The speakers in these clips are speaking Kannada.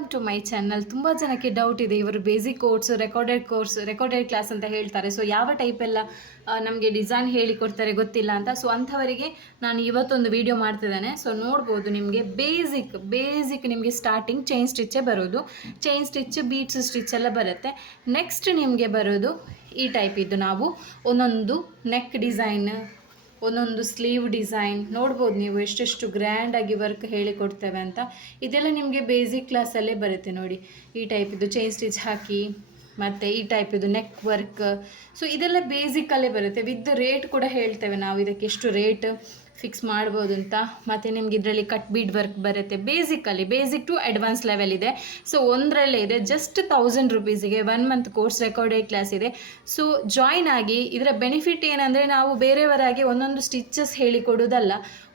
ವೆಲ್ಕಮ್ ಟು ಮೈ ಚಾನಲ್ ತುಂಬ ಜನಕ್ಕೆ ಡೌಟ್ ಇದೆ. ಇವರು basic course recorded course recorded class ಅಂತ ಹೇಳ್ತಾರೆ. ಸೊ ಯಾವ ಟೈಪ್ ಎಲ್ಲ ನಮಗೆ ಡಿಸೈನ್ ಹೇಳಿಕೊಡ್ತಾರೆ ಗೊತ್ತಿಲ್ಲ ಅಂತ. ಸೊ ಅಂಥವರಿಗೆ ನಾನು ಇವತ್ತೊಂದು ವಿಡಿಯೋ ಮಾಡ್ತಿದ್ದೇನೆ. ಸೊ ನೋಡ್ಬೋದು ನಿಮಗೆ ಬೇಸಿಕ್ ಬೇಸಿಕ್ ನಿಮಗೆ ಸ್ಟಾರ್ಟಿಂಗ್ ಚೈನ್ ಸ್ಟಿಚ್ಚೇ ಬರೋದು. ಚೈನ್ ಸ್ಟಿಚ್ ಬೀಟ್ಸ್ ಸ್ಟಿಚ್ ಎಲ್ಲ ಬರುತ್ತೆ. ನೆಕ್ಸ್ಟ್ ನಿಮಗೆ ಬರೋದು ಈ ಟೈಪ್ ಇದ್ದು ನಾವು ಒಂದೊಂದು ನೆಕ್ ಡಿಸೈನ್ ಒಂದೊಂದು ಸ್ಲೀವ್ ಡಿಸೈನ್ ನೋಡ್ಬೋದು ನೀವು ಎಷ್ಟೆಷ್ಟು ಗ್ರ್ಯಾಂಡಾಗಿ ವರ್ಕ್ ಹೇಳಿಕೊಡ್ತೇವೆ ಅಂತ. ಇದೆಲ್ಲ ನಿಮಗೆ ಬೇಸಿಕ್ ಕ್ಲಾಸಲ್ಲೇ ಬರುತ್ತೆ ನೋಡಿ. ಈ ಟೈಪಿದು ಚೈನ್ ಸ್ಟಿಚ್ ಹಾಕಿ, ಮತ್ತು ಈ ಟೈಪ್ ನೆಕ್ ವರ್ಕ್ ಸೊ ಇದೆಲ್ಲ ಬೇಸಿಕಲ್ಲೇ ಬರುತ್ತೆ. ವಿತ್ ರೇಟ್ ಕೂಡ ಹೇಳ್ತೇವೆ ನಾವು ಇದಕ್ಕೆ ಎಷ್ಟು ರೇಟ್ ಫಿಕ್ಸ್ ಮಾಡ್ಬೋದು ಅಂತ ಮತ್ತು ನಿಮ್ಗೆ ಇದರಲ್ಲಿ ಕಟ್ ಬೀಡ್ ವರ್ಕ್ ಬರುತ್ತೆ. Basically basic to advance level ಇದೆ. ಸೊ ಒಂದರಲ್ಲೇ ಇದೆ. Just thousand ರುಪೀಸಿಗೆ one month course recorded class ಇದೆ. ಸೊ ಜಾಯ್ನ್ ಆಗಿ ಇದರ ಬೆನಿಫಿಟ್ ಏನಂದರೆ ನಾವು ಬೇರೆಯವರಾಗಿ ಒಂದೊಂದು ಸ್ಟಿಚಸ್ ಹೇಳಿಕೊಡೋದಲ್ಲ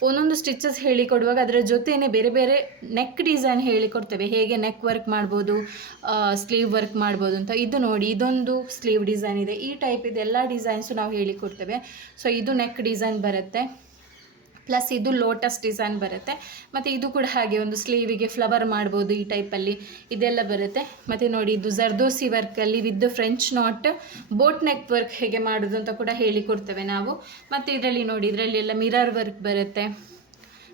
ಒಂದೊಂದು ಸ್ಟಿಚಸ್ ಹೇಳಿಕೊಡುವಾಗ ಅದರ ಜೊತೆನೇ ಬೇರೆ ಬೇರೆ ನೆಕ್ ಡಿಸೈನ್ ಹೇಳಿಕೊಡ್ತೇವೆ ಹೇಗೆ ನೆಕ್ ವರ್ಕ್ ಮಾಡ್ಬೋದು ಸ್ಲೀವ್ ವರ್ಕ್ ಮಾಡ್ಬೋದು ಅಂತ. ಇದು ನೋಡಿ, ಇದೊಂದು ಸ್ಲೀವ್ ಡಿಸೈನ್ ಇದೆ. ಈ ಟೈಪ್ ಇದೆಲ್ಲ ಡಿಸೈನ್ಸು ನಾವು ಹೇಳಿಕೊಡ್ತೇವೆ ಸೊ ಇದು ನೆಕ್ ಡಿಸೈನ್ ಬರುತ್ತೆ. ಪ್ಲಸ್ ಇದು ಲೋಟಸ್ ಡಿಸೈನ್ ಬರುತ್ತೆ. ಮತ್ತು ಇದು ಕೂಡ ಹಾಗೆ ಒಂದು ಸ್ಲೀವಿಗೆ ಫ್ಲವರ್ ಮಾಡ್ಬೋದು ಈ ಟೈಪಲ್ಲಿ ಇದೆಲ್ಲ ಬರುತ್ತೆ. ಮತ್ತು ನೋಡಿ, ಇದು zardozi ವರ್ಕಲ್ಲಿ with French knot boat neck work ಹೇಗೆ ಮಾಡೋದು ಅಂತ ಕೂಡ ಹೇಳಿಕೊಡ್ತೇವೆ ನಾವು. ಮತ್ತು ಇದರಲ್ಲಿ ನೋಡಿ, ಇದರಲ್ಲಿ ಎಲ್ಲ ಮಿರರ್ ವರ್ಕ್ ಬರುತ್ತೆ.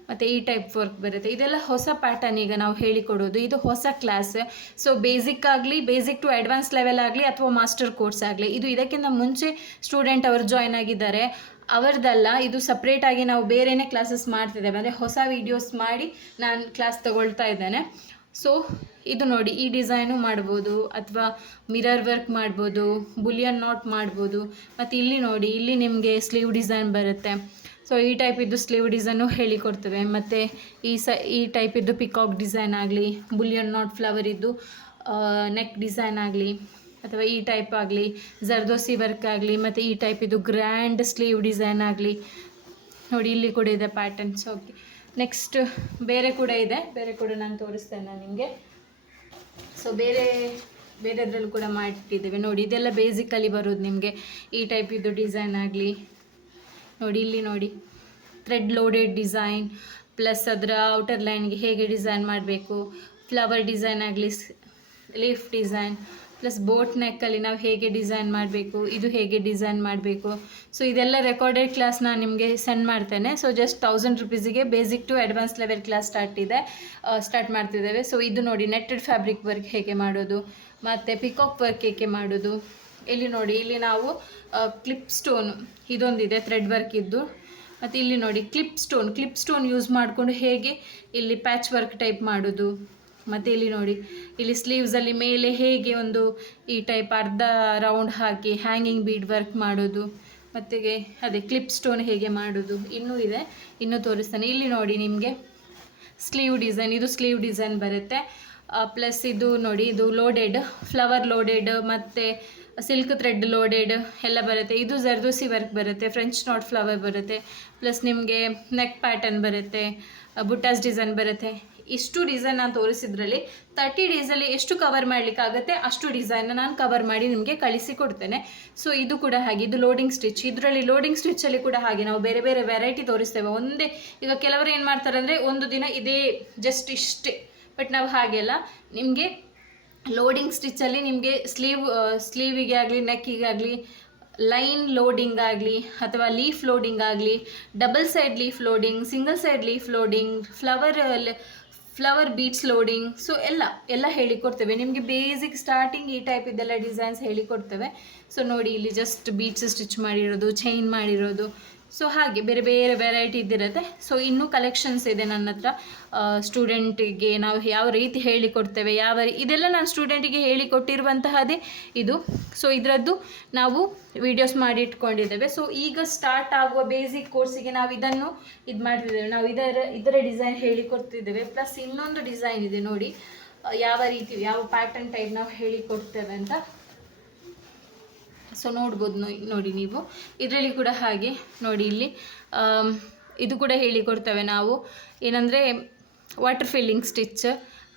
ಮತ್ತು ಈ ಟೈಪ್ ವರ್ಕ್ ಬರುತ್ತೆ. ಇದೆಲ್ಲ ಹೊಸ ಪ್ಯಾಟರ್ನ್ ಈಗ ನಾವು ಹೇಳಿಕೊಡೋದು ಇದು ಹೊಸ ಕ್ಲಾಸ್ ಸೊ ಬೇಸಿಕ್ ಆಗಲಿ ಬೇಸಿಕ್ ಟು ಅಡ್ವಾನ್ಸ್ ಲೆವೆಲ್ ಆಗಲಿ, ಅಥವಾ ಮಾಸ್ಟರ್ ಕೋರ್ಸ್ ಆಗಲಿ, ಇದು ಇದಕ್ಕಿಂತ ಮುಂಚೆ ಸ್ಟೂಡೆಂಟ್ ಅವರು ಜಾಯ್ನ್ ಆಗಿದ್ದಾರೆ. ಅವರದಲ್ಲ, ಇದು ಸಪ್ರೇಟಾಗಿ ನಾವು ಬೇರೆಯೇ ಕ್ಲಾಸಸ್ ಮಾಡ್ತಿದ್ದೇವೆ. ಅಂದರೆ ಹೊಸ ವೀಡಿಯೋಸ್ ಮಾಡಿ ನಾನು ಕ್ಲಾಸ್ ತಗೊಳ್ತಾ ಇದ್ದೇನೆ. ಸೊ ಇದು ನೋಡಿ, ಈ ಡಿಸೈನು ಮಾಡ್ಬೋದು, ಅಥವಾ ಮಿರರ್ ವರ್ಕ್ ಮಾಡ್ಬೋದು ಬುಲಿಯನ್ ನಾಟ್ ಮಾಡ್ಬೋದು. ಮತ್ತು ಇಲ್ಲಿ ನೋಡಿ, ಇಲ್ಲಿ ನಿಮಗೆ ಸ್ಲೀವ್ ಡಿಸೈನ್ ಬರುತ್ತೆ. ಸೊ ಈ ಟೈಪ್ ಇದ್ದು ಸ್ಲೀವ್ ಡಿಸೈನು ಹೇಳಿಕೊಡ್ತೇವೆ ಮತ್ತು ಈ ಸ, ಈ ಟೈಪ್ ಇದ್ದು ಪಿಕಾಕ್ ಡಿಸೈನ್ ಆಗಲಿ ಬುಲಿಯನ್ ನಾಟ್ ಫ್ಲವರ್ ಇದ್ದು ನೆಕ್ ಡಿಸೈನ್ ಆಗಲಿ ಅಥವಾ ಈ ಟೈಪ್ ಆಗಲಿ ಜರ್ದೋಸಿ ವರ್ಕ್ ಆಗಲಿ, ಮತ್ತು ಈ ಟೈಪ್ ಇದು ಗ್ರ್ಯಾಂಡ್ ಸ್ಲೀವ್ ಡಿಸೈನ್ ಆಗಲಿ. ನೋಡಿ, ಇಲ್ಲಿ ಕೂಡ ಇದೆ ಪ್ಯಾಟರ್ನ್ಸ್ ಓಕೆ ನೆಕ್ಸ್ಟ್ ಬೇರೆ ಕೂಡ ಇದೆ. ಬೇರೆ ಕೂಡ ನಾನು ತೋರಿಸ್ತೇನೆ ನಿಮಗೆ. ಸೊ ಬೇರೆ, ಬೇರೆದ್ರಲ್ಲೂ ಕೂಡ ಮಾಡಿಟ್ಟಿದ್ದೇವೆ ನೋಡಿ, ಇದೆಲ್ಲ ಬೇಸಿಕಲಿ ಬರೋದು ನಿಮಗೆ. ಈ ಟೈಪ್ ಇದು ಡಿಸೈನ್ ಆಗಲಿ. ನೋಡಿ, ಇಲ್ಲಿ ನೋಡಿ. ಥ್ರೆಡ್ ಲೋಡೆಡ್ ಡಿಸೈನ್ ಪ್ಲಸ್ ಅದರ ಔಟರ್ ಲೈನ್ಗೆ ಹೇಗೆ ಡಿಸೈನ್ ಮಾಡಬೇಕು? ಫ್ಲವರ್ ಡಿಸೈನ್ ಆಗಲಿ ಲೀಫ್ ಡಿಸೈನ್ ಪ್ಲಸ್ ಬೋಟ್ ನೆಕ್ಕಲ್ಲಿ ನಾವು ಹೇಗೆ ಡಿಸೈನ್ ಮಾಡಬೇಕು, ಇದು ಹೇಗೆ ಡಿಸೈನ್ ಮಾಡಬೇಕು. ಸೊ ಇದೆಲ್ಲ ರೆಕಾರ್ಡೆಡ್ ಕ್ಲಾಸ್ ನಾನು ನಿಮಗೆ ಸೆಂಡ್ ಮಾಡ್ತೇನೆ. So just thousand ರುಪೀಸಿಗೆ basic to advance level class start ಇದೆ. ಸ್ಟಾರ್ಟ್ ಮಾಡ್ತಿದ್ದೇವೆ. ಸೊ ಇದು ನೋಡಿ ನೆಟ್ಟೆಡ್ ಫ್ಯಾಬ್ರಿಕ್ ವರ್ಕ್ ಹೇಗೆ ಮಾಡೋದು, ಮತ್ತು ಪಿಕಾಕ್ ವರ್ಕ್ ಹೇಗೆ ಮಾಡೋದು. ಇಲ್ಲಿ ನೋಡಿ, ಇಲ್ಲಿ ನಾವು ಕ್ಲಿಪ್ ಸ್ಟೋನ್ ಇದೊಂದಿದೆ ಥ್ರೆಡ್ ವರ್ಕ್ ಇದ್ದು. ಮತ್ತು ಇಲ್ಲಿ ನೋಡಿ clip stone clip stone use ಮಾಡಿಕೊಂಡು ಹೇಗೆ ಇಲ್ಲಿ ಪ್ಯಾಚ್ ವರ್ಕ್ ಟೈಪ್ ಮಾಡೋದು. ಮತ್ತು ಇಲ್ಲಿ ನೋಡಿ, ಇಲ್ಲಿ ಸ್ಲೀವ್ಸಲ್ಲಿ ಮೇಲೆ ಹೇಗೆ ಒಂದು ಈ ಟೈಪ್ ಅರ್ಧ ರೌಂಡ್ ಹಾಕಿ ಹ್ಯಾಂಗಿಂಗ್ ಬೀಡ್ ವರ್ಕ್ ಮಾಡೋದು ಮತ್ತು ಅದೇ ಕ್ಲಿಪ್ ಸ್ಟೋನ್ ಹೇಗೆ ಮಾಡೋದು ಇನ್ನೂ ಇದೆ, ಇನ್ನೂ ತೋರಿಸ್ತಾನೆ. ಇಲ್ಲಿ ನೋಡಿ ನಿಮಗೆ ಸ್ಲೀವ್ ಡಿಸೈನ್ ಇದು ಸ್ಲೀವ್ ಡಿಸೈನ್ ಬರುತ್ತೆ. ಪ್ಲಸ್ ಇದು ನೋಡಿ, ಇದು ಲೋಡೆಡ್ ಫ್ಲವರ್ ಲೋಡೆಡ್ ಮತ್ತು ಸಿಲ್ಕ್ ಥ್ರೆಡ್ ಲೋಡೆಡ್ ಎಲ್ಲ ಬರುತ್ತೆ. ಇದು ಜರ್ದೋಸಿ ವರ್ಕ್ ಬರುತ್ತೆ ಫ್ರೆಂಚ್ ನಾಟ್ ಫ್ಲವರ್ ಬರುತ್ತೆ ಪ್ಲಸ್ ನಿಮಗೆ ನೆಕ್ ಪ್ಯಾಟರ್ನ್ ಬರುತ್ತೆ ಬುಟಾಸ್ ಡಿಸೈನ್ ಬರುತ್ತೆ. ಇಷ್ಟು ಡಿಸೈನ್ ನಾನು ತೋರಿಸಿದ್ರಲ್ಲಿ ತರ್ಟಿ ಡೇಸಲ್ಲಿ ಎಷ್ಟು ಕವರ್ ಮಾಡಲಿಕ್ಕಾಗುತ್ತೆ ಅಷ್ಟು ಡಿಸೈನ್ನ ನಾನು ಕವರ್ ಮಾಡಿ ನಿಮಗೆ ಕಳಿಸಿ ಕೊಡ್ತೇನೆ. ಸೊ ಇದು ಕೂಡ ಹಾಗೆ, ಇದು ಲೋಡಿಂಗ್ ಸ್ಟಿಚ್ ಇದರಲ್ಲಿ ಲೋಡಿಂಗ್ ಸ್ಟಿಚ್ಚಲ್ಲಿ ಕೂಡ ಹಾಗೆ ನಾವು ಬೇರೆ ಬೇರೆ ವೆರೈಟಿ ತೋರಿಸ್ತೇವೆ. ಒಂದೇ, ಈಗ ಕೆಲವರು ಏನು ಮಾಡ್ತಾರೆ ಅಂದರೆ ಒಂದು ದಿನ ಇದೇ ಜಸ್ಟ್ ಇಷ್ಟೇ. ಬಟ್ ನಾವು ಹಾಗೆಲ್ಲ ನಿಮಗೆ ಲೋಡಿಂಗ್ ಸ್ಟಿಚ್ಚಲ್ಲಿ ನಿಮಗೆ ಸ್ಲೀವ್ ಸ್ಲೀವಿಗೆ ಆಗಲಿ ನೆಕ್ಕಿಗೆ ಆಗಲಿ ಲೈನ್ ಲೋಡಿಂಗ್ ಆಗಲಿ, ಅಥವಾ ಲೀಫ್ ಲೋಡಿಂಗ್ ಆಗಲಿ double side leaf loading single side leaf loading flower flower beads loading so ಎಲ್ಲ ಎಲ್ಲ ಹೇಳಿಕೊಡ್ತೇವೆ. ನಿಮಗೆ ಬೇಸಿಕ್ ಸ್ಟಾರ್ಟಿಂಗ್ ಈ ಟೈಪ್ ಇದೆಲ್ಲ ಡಿಸೈನ್ಸ್ ಹೇಳಿಕೊಡ್ತೇವೆ. ಸೊ ನೋಡಿ, ಇಲ್ಲಿ ಜಸ್ಟ್ ಬೀಟ್ಸ್ ಸ್ಟಿಚ್ ಮಾಡಿರೋದು ಚೈನ್ ಮಾಡಿರೋದು ಸೊ ಹಾಗೆ ಬೇರೆ ಬೇರೆ ವೆರೈಟಿ ಇದ್ದಿರುತ್ತೆ. ಸೊ ಇನ್ನೂ ಕಲೆಕ್ಷನ್ಸ್ ಇದೆ ನನ್ನ ಹತ್ರ. ಸ್ಟೂಡೆಂಟಿಗೆ ನಾವು ಯಾವ ರೀತಿ ಹೇಳಿಕೊಡ್ತೇವೆ ಯಾವ ಇದೆಲ್ಲ ನಾನು ಸ್ಟೂಡೆಂಟಿಗೆ ಹೇಳಿಕೊಟ್ಟಿರುವಂತಹದ್ದೇ ಇದು. ಸೊ ಇದರದ್ದು ನಾವು ವಿಡಿಯೋಸ್ ಮಾಡಿ ಇಟ್ಕೊಂಡಿದ್ದೇವೆ. ಸೊ ಈಗ ಸ್ಟಾರ್ಟ್ ಆಗುವ ಬೇಸಿಕ್ ಕೋರ್ಸಿಗೆ ನಾವು ಇದನ್ನು ಇದು ಮಾಡ್ತಿದ್ದೇವೆ. ನಾವು ಇದರ ಇದರ ಡಿಸೈನ್ ಹೇಳಿಕೊಡ್ತಿದ್ದೇವೆ ಪ್ಲಸ್ ಇನ್ನೊಂದು ಡಿಸೈನ್ ಇದೆ ನೋಡಿ. ಯಾವ ರೀತಿ, ಯಾವ ಪ್ಯಾಟರ್ನ್ ಟೈಪ್ ನಾವು ಹೇಳಿಕೊಡ್ತೇವೆ ಅಂತ. ಸೊ ನೋಡ್ಬೋದು ನೋಡಿ ನೀವು. ಇದರಲ್ಲಿ ಕೂಡ ಹಾಗೆ ನೋಡಿ ಇಲ್ಲಿ. ಇದು ಕೂಡ ಹೇಳಿಕೊಡ್ತೇವೆ ನಾವು. ಏನಂದರೆ ವಾಟರ್ ಫಿಲ್ಲಿಂಗ್ ಸ್ಟಿಚ್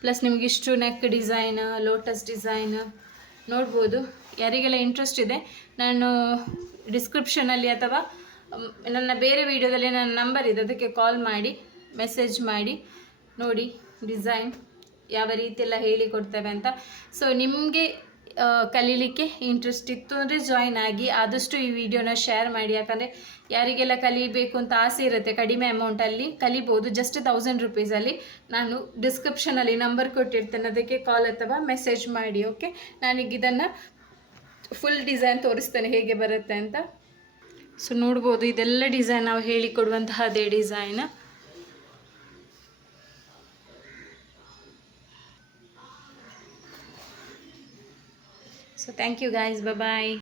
ಪ್ಲಸ್ ನಿಮಗೆ ಇಷ್ಟು ನೆಕ್ ಡಿಸೈನ್ ಲೋಟಸ್ ಡಿಸೈನ್ ನೋಡ್ಬೋದು. ಯಾರಿಗೆಲ್ಲ ಇಂಟ್ರೆಸ್ಟ್ ಇದೆ, ನಾನು ಡಿಸ್ಕ್ರಿಪ್ಷನಲ್ಲಿ ಅಥವಾ ನನ್ನ ಬೇರೆ ವಿಡಿಯೋದಲ್ಲಿ ನನ್ನ ನಂಬರ್ ಇದೆ. ಅದಕ್ಕೆ ಕಾಲ್ ಮಾಡಿ ಮೆಸೇಜ್ ಮಾಡಿ, ನೋಡಿ ಡಿಸೈನ್ ಯಾವ ರೀತಿ ಎಲ್ಲ ಹೇಳಿಕೊಡ್ತೇವೆ ಅಂತ. ಸೊ ನಿಮಗೆ ಕಲೀಲಿಕ್ಕೆ ಇಂಟ್ರೆಸ್ಟ್ ಇತ್ತು ಅಂದರೆ ಜಾಯ್ನ್ ಆಗಿ ಆದಷ್ಟು ಈ ವಿಡಿಯೋನ ಶೇರ್ ಮಾಡಿ. ಯಾಕಂದರೆ ಯಾರಿಗೆಲ್ಲ ಕಲಿಬೇಕು ಅಂತ ಆಸೆ ಇರುತ್ತೆ, ಕಡಿಮೆ ಅಮೌಂಟಲ್ಲಿ ಕಲಿಬೋದು. ಜಸ್ಟ್ ತೌಸಂಡ್ ರುಪೀಸಲ್ಲಿ ನಾನು ಡಿಸ್ಕ್ರಿಪ್ಷನಲ್ಲಿ ನಂಬರ್ ಕೊಟ್ಟಿರ್ತೇನೆ. ಅದಕ್ಕೆ ಕಾಲ್ ಅಥವಾ ಮೆಸೇಜ್ ಮಾಡಿ ಓಕೆ ನನಗೆ ಇದನ್ನು ಫುಲ್ ಡಿಸೈನ್ ತೋರಿಸ್ತೇನೆ, ಹೇಗೆ ಬರುತ್ತೆ ಅಂತ. ಸೊ ನೋಡ್ಬೋದು, ಇದೆಲ್ಲ ಡಿಸೈನ್ ನಾವು ಹೇಳಿಕೊಡುವಂತಹದೇ design So thank you guys. Bye-bye.